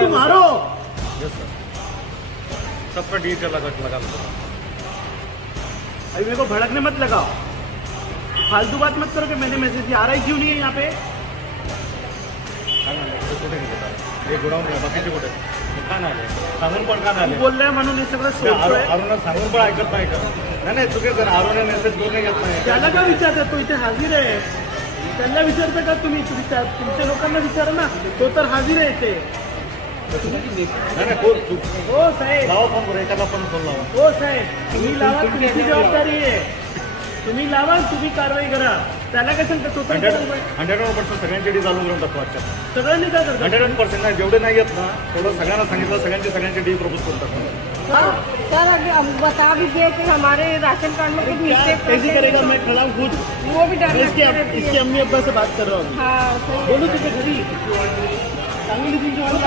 तो मारो। Yes sir, सब पर detail लगा लो। अभी मेरे को भड़कने मत लगाओ, फालतू बात मत करो कि मैंने मैसेज दिया। आ रहा ही क्यों नाही आहे यहाँ पे? कुठे गेले? हे गोडाऊन बाकीचे कुठे का नाही आले? सांगून पण का नाही तू आले? बोललाय म्हणून हे सगळं सोडतोय. अरुणा सांगून पण ऐकत नाही का? नाही चुकीचं, अरुणा मेसेज करून घेत नाही. त्याला का विचारतात? तो इथे हाजीर आहे. त्यांना विचारता का तुम्ही? तुमच्या लोकांना विचारा ना, तो तर हाजीर आहे इथे. नाही बोल, हो साहेब, लावा फोन करू, एखादा पण फोन लावा. हो साहेब, तुम्ही लावा, तुमची जबाबदारी आहे. तुम्ही लावा, तुम्ही कारवाई करा. त्याला काय सांगता? तो तर 100% सगळ्यांची डी चालू करून टाकू आजच्या. सगळ्यांनी काय करतात? 100% नाही, जेवढे नाही येत ना तेवढं सगळ्यांना सांगितलं, सगळ्यांची डी प्रपोज करून टाकू. सर अभी अब बता भी दिए कि हमारे राशन कार्ड में कुछ मिस्टेक कैसे करेगा? मैं खड़ा हूँ खुद. वो भी डर इसके अम्मी अब्बा से बात कर रहा हूँ. हाँ बोलो तुझे घरी चांगली तुमची